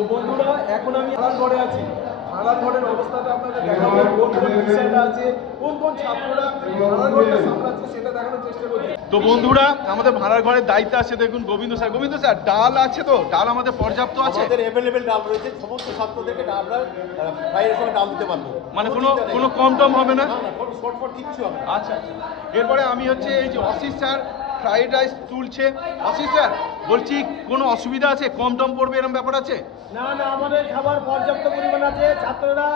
তো বন্ধুরা এখন আমি ভাড়ার ঘরে আছি। ভাড়ার ঘরের অবস্থাটা আপনাদের দেখাবো, কোন কোন বিষয়টা আছে, কোন কোন ছাত্ররা ভাড়ার ঘরটা সামলাচ্ছে সেটা দেখানোর চেষ্টা করছি। তো বন্ধুরা আমাদের ভাড়ার ঘরের দায়িত্ব আছে, দেখুন গোবিন্দ স্যার ডাল আছে তো? ডাল আমাদের পর্যাপ্ত আছে? আমাদের অ্যাভেলেবেল ডাল রয়েছে, সমস্ত ছাত্রদেরকে আমরা ফ্রাইয়ের সঙ্গে ডাল দিতে পারবো। মানে কোনো কম টম হবে না? না না, কোনো শর্টফট কিচ্ছু হবে না। আচ্ছা, এরপরে আমি হচ্ছে এই যে অসিত স্যার ফ্রাইড রাইস তুলছে। অসিত স্যার বলছি, কোনো অসুবিধা আছে? কম টম পড়বে এরকম ব্যাপার আছে? না না, আমাদের খাবার পর্যাপ্ত পরিমাণ আছে, ছাত্ররা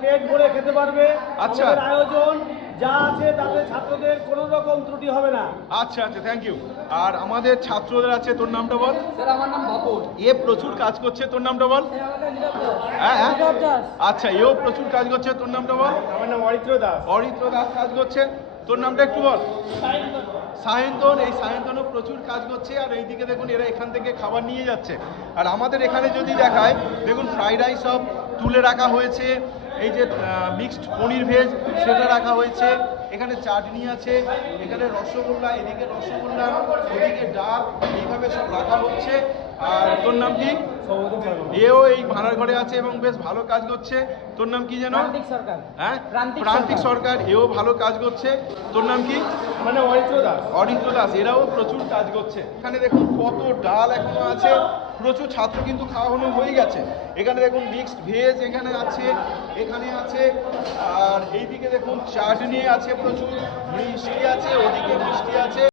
পেট ভরে খেতে পারবে। আচ্ছা। আমাদের আয়োজন যা আছে তাতে ছাত্রদের কোনো রকম ত্রুটি হবে না। আচ্ছা, থ্যাংক ইউ। আর আমাদের ছাত্রদের আছে, তোর নামটা বল। স্যার আমার নাম বাপন। এ প্রচুর কাজ করছে, তোর নামটা বল। হ্যাঁ হ্যাঁ, আচ্ছা, এও প্রচুর কাজ করছে, তোর নামটা বল। আমার নাম অরিত্র দাস। অরিত্র দাস কাজ করছে, তোর নামটা একটু বল। সায়ন্তন। এই সায়ন্তনও প্রচুর কাজ করছে। আর এইদিকে দেখুন এরা এখান থেকে খাবার নিয়ে যাচ্ছে। আর আমাদের এখানে যদি দেখায়, দেখুন ফ্রাইড রাইস সব তুলে রাখা হয়েছে, এই যে মিক্সড পনির ভেজ সেটা রাখা হয়েছে, এখানে চাটনি আছে, এখানে রসগোল্লা, এদিকে রসগোল্লা, ওদিকে ডাল, এইভাবে সব রাখা হচ্ছে। আর তোর নাম কি? এও এই ভাড়ার ঘরে আছে এবং বেশ ভালো কাজ করছে। তোর নাম কি যেন? সরকার। হ্যাঁ, প্রান্তিক সরকার, এও ভালো কাজ করছে। তোর নাম কি? মানে অরিত্র দাস। অরিত্র দাস, এরাও প্রচুর কাজ করছে। এখানে দেখুন কত ডাল এখনো আছে, প্রচুর ছাত্র কিন্তু খাওয়ানো হয়ে গেছে। এখানে দেখুন মিক্সড ভেজ এখানে আছে, এখানে আছে। আর এইদিকে দেখুন চাটনি আছে, প্রচুর মিষ্টি আছে, ওদিকে মিষ্টি আছে।